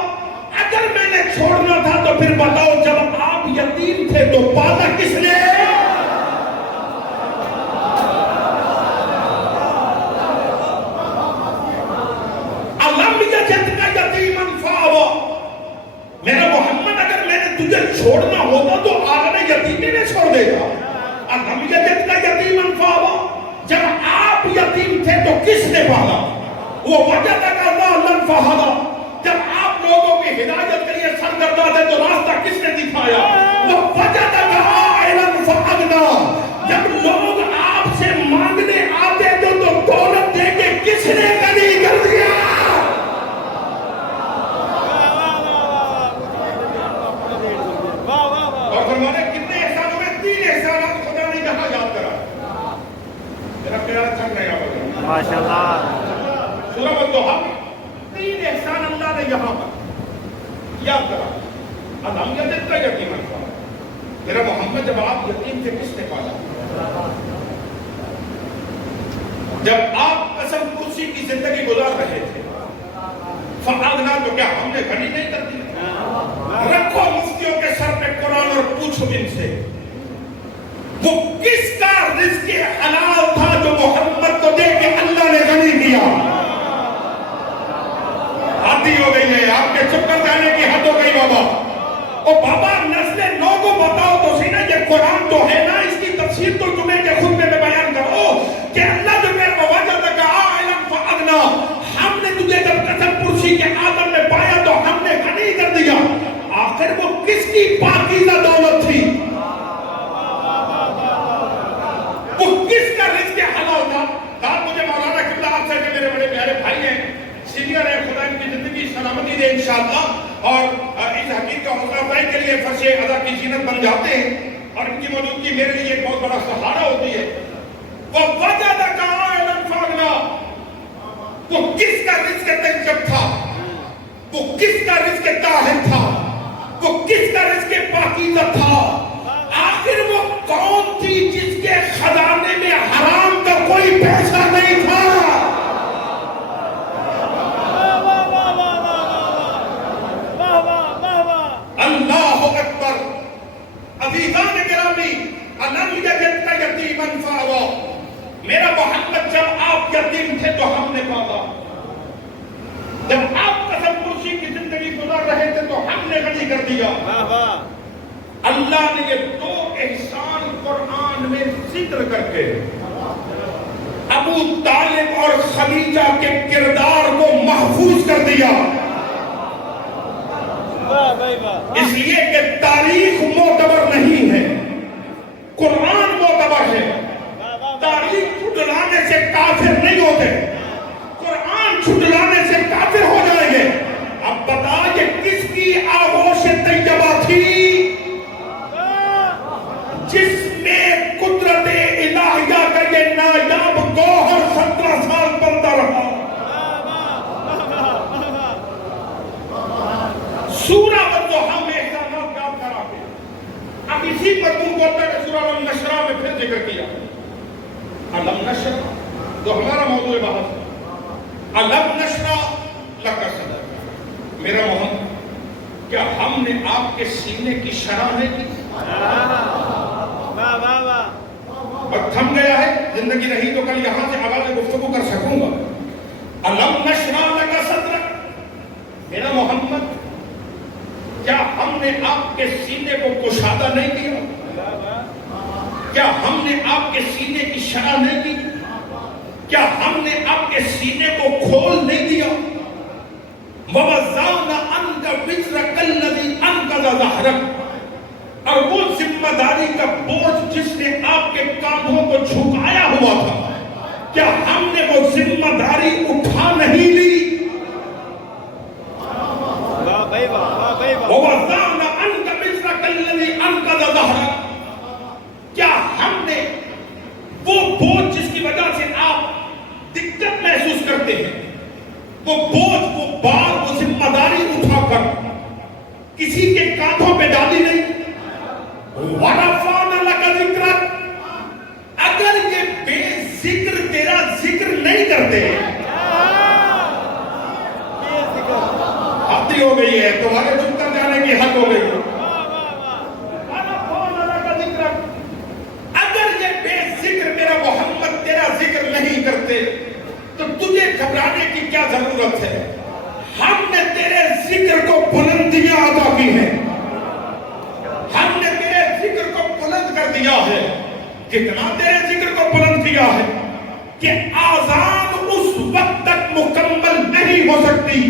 اگر میں نے چھوڑنا تھا تو پھر بتاؤ جب آپ یتیم تھے تو پالا کس نے؟ میرا محمد اگر میں نے تجھے چھوڑنا ہوتا تو عالم یتیمی میں چھوڑ دے گا. علم یجد کا یتیما فآویٰ. جب آپ یتیم تھے تو کس نے پالا؟ وہ وجدک ضالا فہدیٰ. جب آپ لوگوں کی ہدایت کے لیے سرگرداں تھے تو راستہ کس نے دکھایا؟ وہ وجدک عائلا فاغنیٰ. جب لوگ آپ سے مانگنے آتے تو دولت دے کے کس نے غنی کر دیا؟ کتنے احسان ہوئے؟ 3 احسانات خدا نے کہاں یاد کرا. میرا پیارا چک رہے گا ماشاءاللہ. سورہ الضحیٰ 3 احسان اللہ نے یہاں پر یاد کرا. علم یجد کا یتیما فآویٰ. میرا محمد جب آپ یتیم تھے کس نے پالا؟ جب آپ قسم کرسی کی زندگی گزار رہے تھے فاغنیٰ تو کیا ہم نے غنی نہیں کر دی؟ رکھو مفتیوں کے سر پہ قرآن اور پوچھو ان سے وہ کس کا رزق حلال تھا جو محمد کو دے کے اللہ نے غنی کیا. حد ہی ہو گئی ہے، آپ کے چپ کر جانے کی حد ہو گئی بابا. اور بابا نسل نو کو بتاؤ تو صحیح نا، یہ قرآن تو ہے نا، اس کی تفسیر تو جمعے کے خطبے میں بیان کرو کہ اللہ جو میرے وجدک عائلا فاغنا، ہم نے تجھے جب قسم پرسی کے عالم میں پایا تو ہم نے غنی کر دیا. آخر وہ کس کی پاکیزہ دولت تھی؟ وہ کس کا رزق حلال تھا؟ بات مجھے مولانا قبلہ آپ سے میرے بڑے پیارے بھائی ہیں، سینئر ہے، خدا ان کی زندگی سلامتی دے انشاءاللہ، اور اس حقیقت کا حوصلہ افزائی کے لیے فرش ادا کی زینت بن جاتے ہیں، اور ان کی موجودگی میرے لیے ایک بہت بڑا سہارا ہوتی ہے. وَوَجَدَكَ عَائِلًا فَأَغْنَىٰ، وہ کس کا رزق طیب تھا، وہ کس کا رزق طاہر تھا، وہ کس کا رزق پاکیزہ تھا. آخر وہ کون تھی جس کے خزانے میں حرام کا کوئی پیسہ نہیں تھا؟ اللہ اکبر. عزیزان گرامی، الم یجدک یتیما فآویٰ، میرا محمد جب آپ یتیم تھے تو ہم نے پالا، جب آپ قسم پرسی کی زندگی گزار رہے تھے تو ہم نے غنی کر دیا. اللہ نے یہ دو احسان قرآن میں ذکر کر کے ابو طالب اور خدیجہ کے کردار کو محفوظ کر دیا. اس لیے کہ تاریخ معتبر نہیں ہے، قرآن معتبر ہے. تاریخ چھٹلانے سے کافر نہیں ہوتے، قرآن چھٹلانے سے کافر ہو جائیں گے. اب بتا یہ کس کی آغوش طیبہ تھی جس میں قدرت الہیہ کا یہ نایاب گوہر 17 سال بنتا رہا. سورہ والضحیٰ میں احسانات یاد کراتے ہیں. اب اسی مضمون کو اللہ نے سورہ الم نشرح میں پھر ذکر کیا. الم نشرح تو ہمارا موضوع بحث ہے. الم نشرح لک صدرک، میرا محمد کیا ہم نے آپ کے سینے کی شرح نہیں کی؟ وقت تھم گیا ہے، زندگی رہی تو کل یہاں سے آواز گفتگو کر سکوں گا. الم نشرح لک صدرک، میرا محمد کیا ہم نے آپ کے سینے کو کشادہ نہیں کیا؟ کیا ہم نے آپ کے سینے کی شرح نہیں کی؟ کیا ہم نے آپ کے سینے کو کھول نہیں دیا؟ وَوَضَعْنَا عَنْكَ وِزْرَكَ الَّذِي أَنقَضَ ظَهْرَكَ، اور وہ ذمہ داری کا بوجھ جس نے آپ کے کاندھوں کو جھکایا ہوا تھا، کیا ہم نے وہ ذمہ داری اٹھا نہیں لی؟ وَوَضَعْنَا عَنْكَ وِزْرَكَ الَّذِي أَنقَضَ ظَهْرَكَ، کیا ہم نے وہ بوجھ جس کی وجہ سے آپ دقت محسوس کرتے ہیں، وہ بوجھ، وہ بار، وہ ذمہ داری اٹھا کر کسی کے کاندھوں پہ ڈالی نہیں؟ وَرَفَعْنَا لَكَ ذِكْرَكَ، اگر یہ بے ذکر تیرا ذکر نہیں کرتے، حد ہو گئی ہے، تمہارے چپ کر جانے کی حد ہو گئی ہے. اگر یہ بے ذکر میرا محمد تیرا ذکر نہیں کرتے تو تجھے گھبرانے کی کیا ضرورت ہے؟ ہم نے تیرے ذکر کو بلندیاں عطا کی ہیں، ہم نے تیرے ذکر کو بلند کر دیا ہے. کتنا تیرے ذکر کو بلند کیا ہے کہ آذان اس وقت تک مکمل نہیں ہو سکتی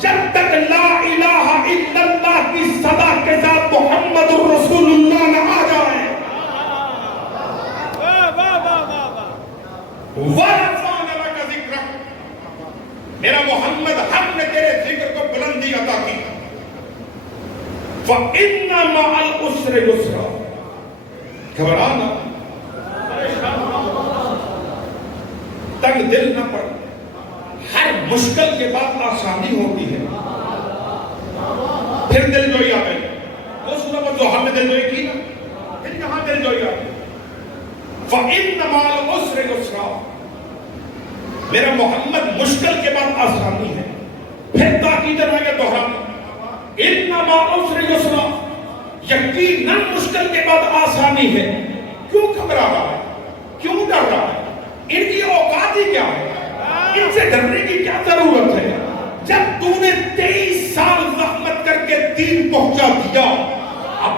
جب تک لا الہ الا اللہ کی صدا کے ساتھ محمد الرسول اللہ نہ آ جائے. وَرَفَعْنَا لَكَ ذِكْرَكَ، میرا محمد ہم نے تیرے ذکر کو بلندی عطا کی. فَإِنَّ مَعَ الْعُسْرِ يُسْرًا، گھبرانا، تنگ دل نہ پڑ، ہر مشکل کے بعد آسانی ہوتی ہے. پھر دل جوئی آ گئی، وہ سورہ والضحیٰ میں دل جوئی کی نا، پھر یہاں دل جوئی آ گئی. فَإِنَّ مَعَ الْعُسْرِ يُسْرًا، میرا محمد مشکل کے بعد آسانی ہے. پھر تاکیدن آگے دہرانا، اِنَّ مَعَ الْعُسْرِ يُسْرًا، یقیناً مشکل کے بعد آسانی ہے. کیوں گھبرا رہا ہے؟ کیوں ڈر رہا ہے؟ ان کی اوقات ہی کیا ہے؟ ان سے ڈرنے کی کیا ضرورت ہے؟ جب تو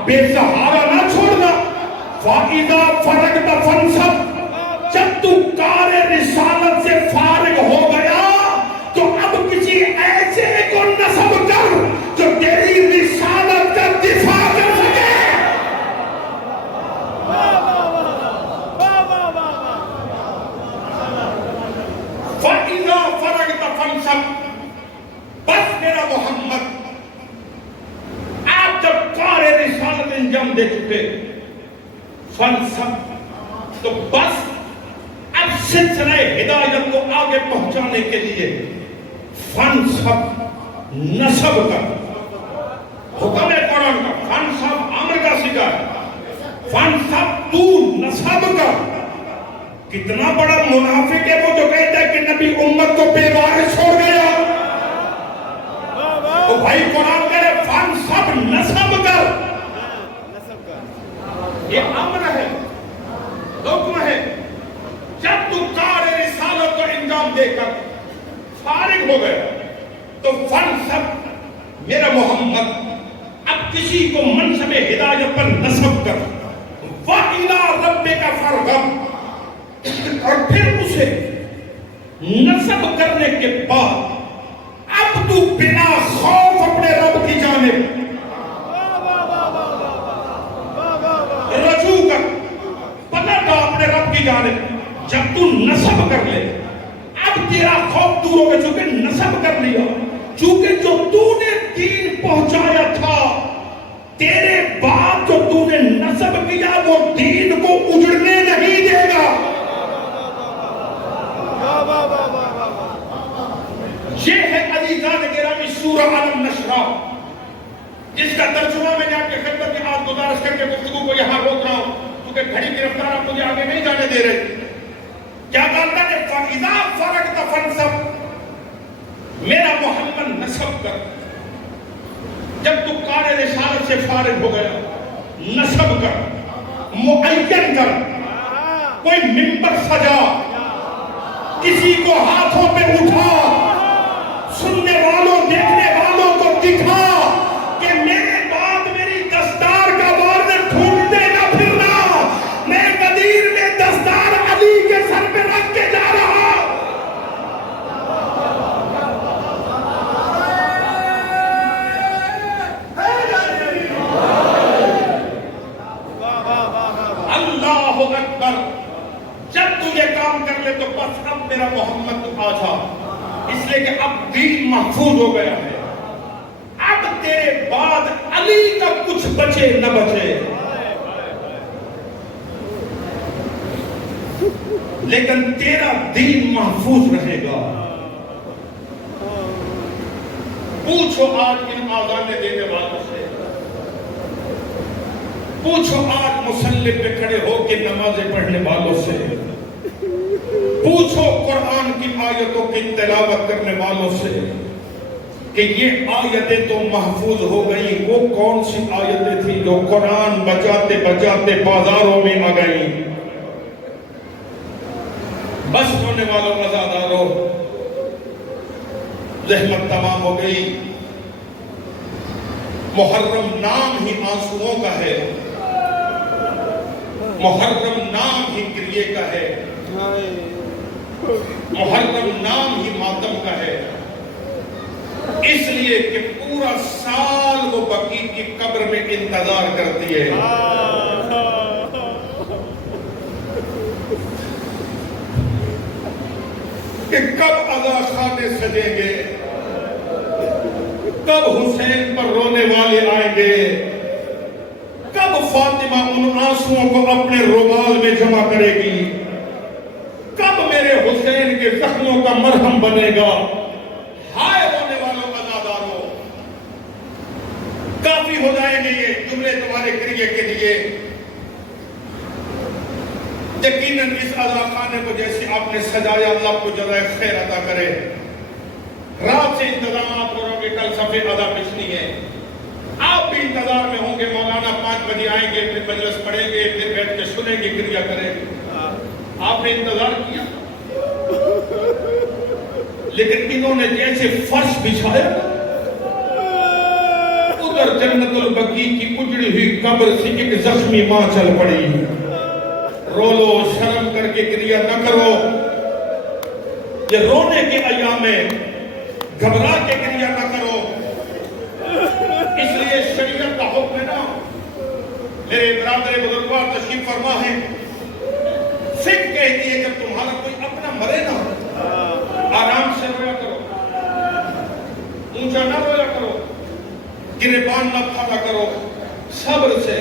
بے سہارا نہ چھوڑنا. فَإِذَا فَرَغْتَ فَانْصَبْ، جب تو کار رسالت سے فارغ ہو گیا تو اب کسی ایسے کو نصب کر جو تیری رسالت کا دفاع کر سکے. فَإِذَا فَرَغْتَ فَانْصَبْ، بس میرا محمد آپ جب کار رسالت انجام دے چکے، فَانْصَبْ، تو بس اب سلسلہ ہدایت کو آگے پہنچانے کے لیے فَانْصَبْ، نصب کر. حکم ہے قرآن کا، فَانْصَبْ امر کا سکھا ہے، فَانْصَبْ تو نصب کر. کتنا بڑا منافق ہے وہ جو کہتا ہے کہ نبی امت کو بے وارث چھوڑ گیا. تو بھائی قرآن کہہ رہے فَانْصَبْ، نصب کر. یہ امر ہے، حکم ہے. جب تو کار رسالت کو انجام دے کر فارغ ہو گئے تو فَانْصَبْ، میرا محمد اب کسی کو منصب ہدایت پر نصب کر. وَإِلَىٰ رَبِّكَ فَارْغَب، اور پھر اسے نصب کرنے کے بعد اب تو بنا خوف اپنے رب کی جانب رجوع کر، پلٹ آ اپنے رب کی جانب. جب تو نصب کر لے، اب تیرا خوف دور ہو گیا، چونکہ نصب کر لیا. چونکہ جو تو نے دین پہنچایا تھا، تیرے بعد جو تو نے نصب کیا وہ دین کو اجڑنے نہیں دے گا. یہ ہے عزیزان گرامی سورہ علم نشرہ، جس کا ترجمہ میں نے آپ کے خدمت میں آج گزارش کر کے گفتگو کو یہاں روک رہا ہوں کیونکہ گھڑی کی رفتار آپ مجھے آگے نہیں جانے دے رہے. کیا کہتا ہے فَإِذَا فَرَغْتَ فَانْصَبْ، میرا محمد نصب کر. جب تو کار رسالت سے فارغ ہو گیا، نصب کر، معین کر. کوئی منبر سجا، کسی کو ہاتھوں پہ اٹھا، سننے والوں دیکھنے والوں کو دکھا کہ میرے بعد میری دستار کا وارد ڈھونڈتے نہ پھرنا، میں غدیر میں دستار علی کے سر پہ رکھ کے جا رہا. اللہ اکبر. جب تو یہ کام کر لے تو بس اب میرا محمد تو آ جا، اس لیے کہ اب دین محفوظ ہو گیا ہے. اب تیرے بعد علی کا کچھ بچے نہ بچے، لیکن تیرا دین محفوظ رہے گا. پوچھو آج ان آذان دینے والوں سے، پوچھو آج مصلی پہ کھڑے ہو کے نمازیں پڑھنے والوں سے، پوچھو قرآن کی آیتوں کی تلاوت کرنے والوں سے کہ یہ آیتیں تو محفوظ ہو گئی. وہ کون سی آیتیں تھیں جو قرآن بچاتے بچاتے بازاروں میں آ گئی؟ بس ہونے والوں عزاداروں، زحمت تمام ہو گئی. محرم نام ہی آنسوؤں کا ہے، محرم نام ہی گریے کا ہے، محرم نام ہی ماتم کا ہے. اس لیے کہ پورا سال وہ بقیع کی قبر میں انتظار کرتی ہے کہ کب عزا خانے سجیں گے، کب حسین پر رونے والے آئیں گے، کب فاطمہ ان آنسوؤں کو اپنے رومال میں جمع کرے گی، کب میرے حسین کے زخموں کا مرہم بنے گا. ہائے ہونے والوں عزاداروں، کافی ہو جائیں گے یہ جملے تمہارے کریے کے لیے. یقیناً اس عزا خانے کو جیسے آپ نے سجایا، اللہ کو جزائے خیر عطا کرے. رات سے انتظامات کرو گے، کل صفحے ادا پچھنی ہے، آپ بھی انتظار میں ہوں گے. مولانا 5 بجے آئیں گے، پھر مجلس پڑھیں گے، پھر بیٹھ کے سنیں گے، کریا کریں گے. آپ نے انتظار کیا، لیکن انہوں نے جیسے فرش بچھایا ادھر جنت البقیع کی اجڑی ہوئی قبر سے ایک زخمی ماں چل پڑی. رو لو، شرم کر کے گریہ نہ کرو. یہ رونے کے ایام میں گھبرا کے گریہ نہ کرو. اس لیے شریعت کا حکم ہے نا. میرے برادر بزرگوار تشریف فرما ہے، فقہ کہتی ہے کہ تمہارا کوئی اپنا مرے نا، آرام سے رویا کرو، اونچا نہ رویا کرو، گریبان نہ پھاڑا کرو، صبر سے.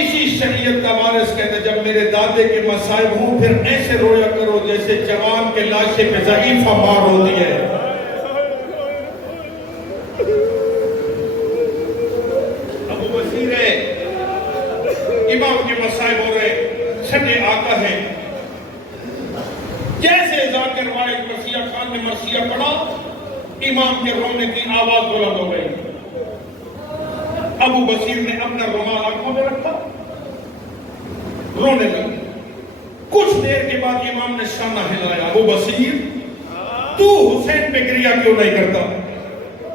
اسی شریعت کا وارث کہتے ہیں جب میرے دادے کے مصائب ہوں پھر ایسے رویا کرو جیسے جوان کے لاشے پہ ضعیفہ مار ہوتی ہے. ابو بصیر امام کے مصائب ہو رہے، چھٹے آقا ہیں. جیسے ذاکر واحد مرثیہ خان نے مرثیہ پڑھا، امام کے رونے کی آواز بلند ہو گئی. ابو بصیر نے اپنا رومال آنکھوں میں رکھا، رونے لگا. کچھ دیر کے بعد امام نے شانہ ہلایا. ابو بصیر تو حسین پہ گریہ کیوں نہیں کرتا؟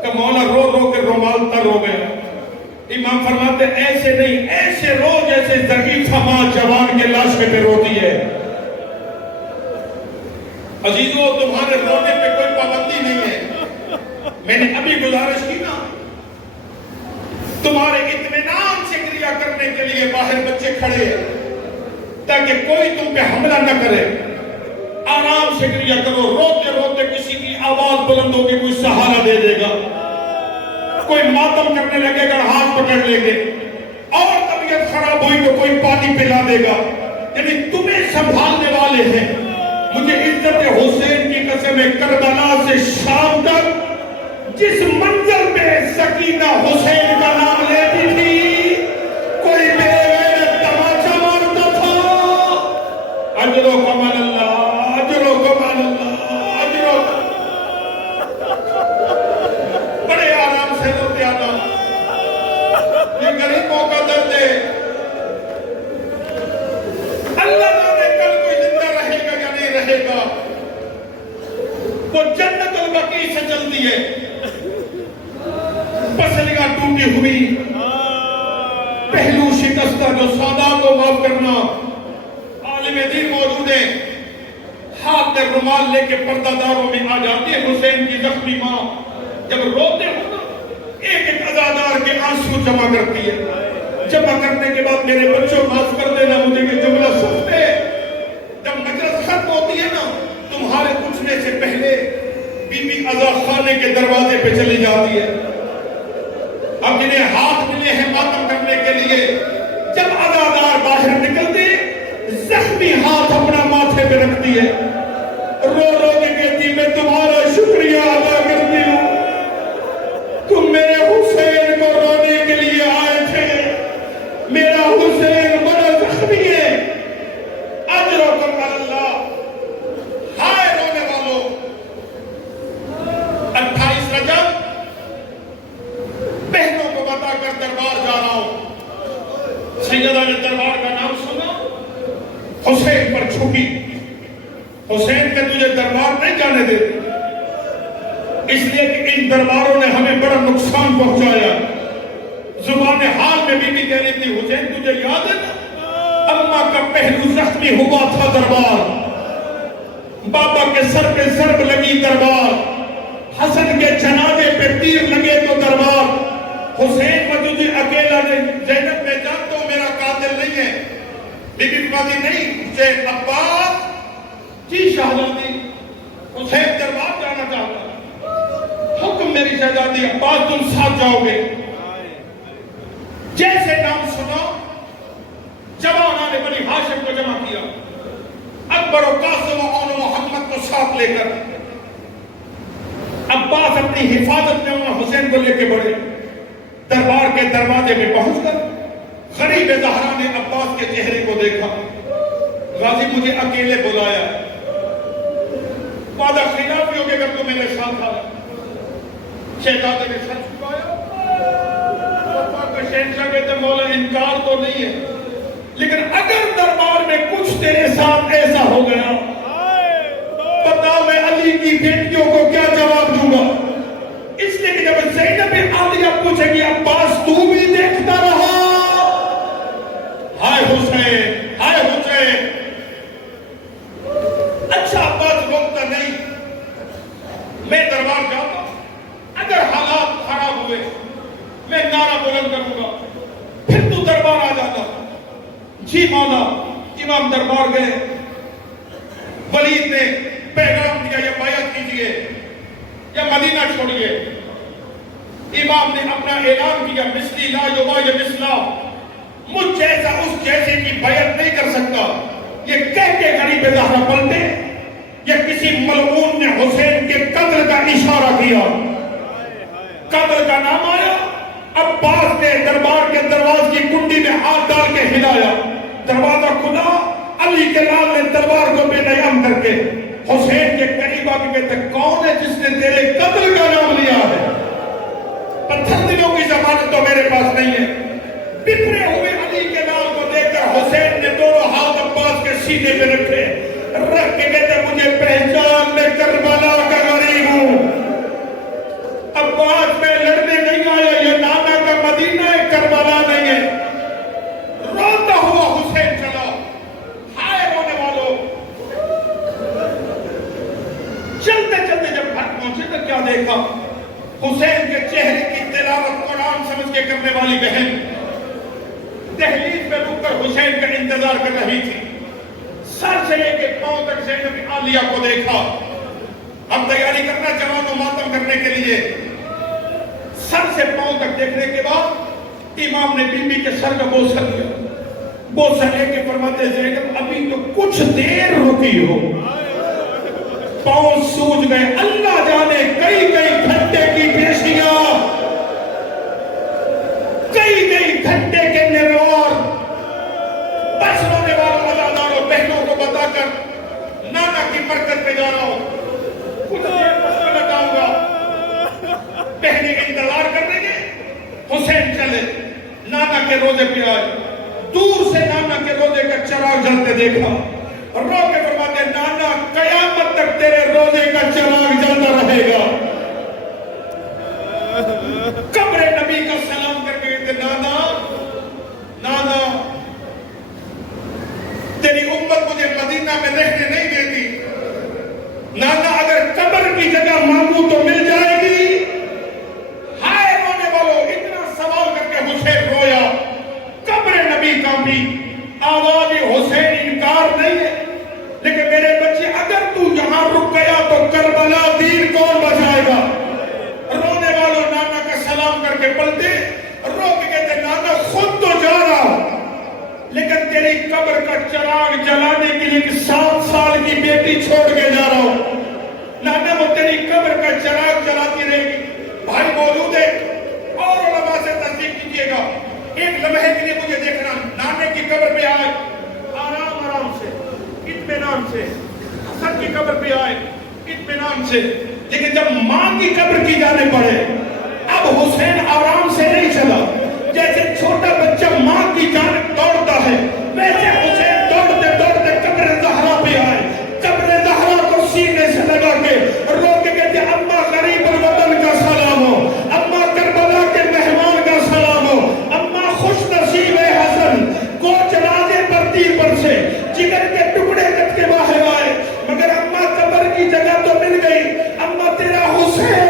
کہ مولا رو رو کے رومال تر ہو گیا. امام فرماتے ایسے نہیں، ایسے رو جیسے ضعیفہ ماں جوان کے لاشے پہ روتی ہے. عزیزو تمہارے رونے پہ کوئی پابندی نہیں ہے. میں نے ابھی گزارش کی نا، تمہارے اطمینان سے گریہ کرنے کے لیے باہر بچے کھڑے ہیں تاکہ کوئی تم پہ حملہ نہ کرے. آرام سے گریہ کرو. روتے روتے کسی کی آواز بلند ہوگی، کوئی سہارا دے دے گا، کوئی ماتم کرنے لگے گا، ہاتھ پکڑ لیں گے، اور طبیعت خراب ہوئی تو کوئی پانی پلا دے گا. یعنی تمہیں سنبھالنے والے ہیں. مجھے عزت حسین کی قسم ہے، کربلا سے شام تک جس منظر میں سکینہ حسین کا نام لیتی تھی کوئی بے غیرت تماچا مارتا تھا. اجر و کمال اللہ، اجر و کمال اللہ، اجر و بڑے آرام سے روتے آنا. یہ غریبوں کا درد ہے. اللہ جانے کل کوئی زندہ رہے گا یا نہیں رہے گا. وہ جنت البقیع سے چلتی ہے، پسلیاں ٹوٹی ہوئی، پہلو شکستہ، جو سادات کو معاف کرنا. عالم دین موجود ہے، ہاتھ میں رومال لے کے پردہ داروں میں آ جاتی ہے. حسین کی زخمی ماں جب روتے ہو نا، ایک ایک عزادار کے آنسو جمع کرتی ہے. جمع کرنے کے بعد میرے بچوں معاف کر دینا، مجھے یہ جملہ سنتے ہیں. جب مجلس ختم ہوتی ہے نا، تمہارے اٹھنے سے پہلے بی بی عزا خانے کے دروازے پہ چلی جاتی ہے. اب جنہیں ہاتھ ملے ہیں ماتم کرنے کے لیے، جب عزادار باہر نکلتے زخمی ہاتھ اپنا ماتھے پہ رکھتی ہے، رو رو کے کہتی میں تمہارا شکریہ ادا کرتی ہوں، تم میرے حسین کو رونے کے لیے آئے تھے. میرا حسین بڑا زخمی ہے. اجر و کمال اللہ. ہائے رونے والوں، 28 رجب بہنوں کو بتا کر دربار جا رہا ہوں. سیدہ نے دربار کا نام سنا، حسین پر چھپی. حسین کہ تجھے دربار نہیں جانے دیتے، اس لیے کہ ان درباروں نے ہمیں بڑا نقصان پہنچایا. زبان حال میں بی بی کہہ رہی تھی حسین تجھے یاد ہے نا، اماں کا پہلو زخمی ہوا تھا دربار، بابا کے سر پہ ضرب لگی دربار، حسن کے جنازے پہ تیر لگے تو دربار. حسین میں تجھے اکیلا نہیں، زینب میں جانتا ہوں میرا قاتل نہیں ہے. بی بی فرماتی نہیں حسین، عباس جی شہزادی، حسین دربار جانا چاہتا ہے. حکم میری شہزادی، عباس تم ساتھ جاؤ گے. جیسے نام سنا، جوانان نے بنی ہاشم کو جمع کیا، اکبر و قاسم و اون محمد کو ساتھ لے کر. عباس اپنی حفاظت میں حسین کو لے کے بڑھے. دربار کے دروازے میں پہنچ کر غریب زہرا نے عباس کے چہرے کو دیکھا. غازی مجھے اکیلے بلایا، وعدہ خلافی ہو گیا کہ تو میرے ساتھ آیا. شہزادے نے سر جھکایا. شہنشاہ کہتے مولا انکار تو نہیں ہے، لیکن اگر دربار میں کچھ تیرے ساتھ ایسا ہو گیا، بتا میں علی کی بیٹیوں کو کیا جواب دوں گا. اس لیے کہ جب زینب عالیہ پوچھے گی میں دربار جاتا ہوں، اگر حالات خراب ہوئے میں نعرہ بلند کروں گا، پھر تو دربار آ جاتا۔ جی مولا، امام دربار گئے، ولید نے پیغام دیا یا بیعت کیجئے یا مدینہ چھوڑیے۔ امام نے اپنا اعلان کیا، مثلی لا یبایع مثلا، مجھ جیسا اس جیسے کی بیعت نہیں کر سکتا۔ یہ کہہ کے غریب زہرا پلٹے، یہ کسی ملعون نے حسین کے قتل کا اشارہ کیا، قتل کا نام آیا۔ عباس نے دربار کے دروازے کی کنڈی میں ہاتھ ڈال کے ہلایا، دروازہ کھلا، علی کے لال نے تلوار کو بے نیام کر کے حسین کے قریب آ کے کہتے کون ہے جس نے تیرے قتل کا نام لیا ہے؟ پتھر دلوں کی ضمانت تو میرے پاس نہیں ہے۔ بکھرے ہوئے علی کے لال کو دیکھ کر حسین نے دونوں ہاتھ عباس کے سینے پہ رکھے، رکھ کے کہتے مجھے پہچان، میں کربلا کا غریب ہوں، عباس میں لڑنے نہیں آیا، یہ نانا کا مدینہ ہے، کربلا نہیں ہے۔ روتا ہوا حسین چلا، ہائے رونے والوں۔ چلتے چلتے جب گھر پہنچے تو کیا دیکھا؟ حسین کے چہرے کی تلاوت قرآن سمجھ کے کرنے والی بہن دہلیز میں رک کر حسین کا انتظار کر رہی تھی۔ سر سے لے کے پاؤں تک زینب عالیہ کو دیکھا۔ اب تیاری کرنا جوان و ماتم کرنے کے لیے۔ سر سے پاؤں تک دیکھنے کے بعد امام نے بی بی کے سر کا بوسہ لیا، بوسہ لے کے فرماتے زینب ابھی تو کچھ دیر رکی ہو، پاؤں سوج گئے، اللہ جانے کئی گھنٹے کی پیشیاں، کئی گھنٹے کے نروار۔ بس رونے والوں عزاداروں بہنوں کو بتا کر نانا کی مرکز پہ جا رہا ہوں، کچھ دیر بس میں لگاؤں گا۔ بہنیں انتظار کرنے گے، حسین چلے، نانا کے روزے پہ آئے، دور سے نانا کے روزے کا چراغ جلتے دیکھا، رو کے فرماتے نانا قیامت تک تیرے روزے کا چراغ جلتا رہے گا۔ قبر نبی کا سلام کر کے کہتے نانا تیری امت مجھے مدینہ میں رہنے نہیں دیتی، نانا اگر قبر کی جگہ مانگوں تو مل جائے گی؟ ہائے رونے والوں، اتنا سوال کر کے حسین رویا۔ قبر نبی کا بھی آواز حسین انکار نہیں ہے، لیکن میرے بچے اگر تو یہاں رک گیا تو کربلا دین کون بچائے گا؟ رونے والوں نانا کا سلام کر کے پلٹے، رو کے کہتے نانا خود تو جا رہا لیکن تیری قبر کا چراغ جلانے کے لیے 7 سال کی بیٹی چھوڑ کے جا رہا ہوں، نانا وہ تیری قبر کا چراغ جلاتی رہے گی۔ بھائی موجود ہے اور علماء سے تصدیق کیجئے گا، ایک لمحے کے لیے مجھے دیکھنا، نانے کی قبر پہ آئے آرام سے، اطمینان سے، حسن کی قبر پہ آئے اطمینان سے، لیکن جب ماں کی قبر کی جانے پڑے اب حسین آرام سے نہیں چلا۔ جیسے چھوٹا بچہ ماں کی جانب دوڑتا ہے ویسے حسین دوڑتے دوڑتے قبر زہرا پہ آئے، قبر زہرا کو سینے سے لگا کے رو کے کہتے اماں غریب الوطن کا سلام ہو، اماں کربلا کے مہمان کا سلام ہو، اماں خوش نصیب حسن کو جنازے پر تیر پر سے جگر کے ٹکڑے کٹ کے باہر آئے، مگر اماں قبر کی جگہ تو مل گئی، اماں تیرا حسین